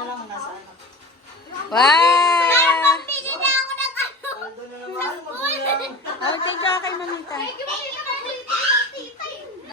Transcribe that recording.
na lang nasa anak. Wow! Pili na ako ng ano. Paldo na naman, magulang. Oh, thank you kay mamita. Thank you,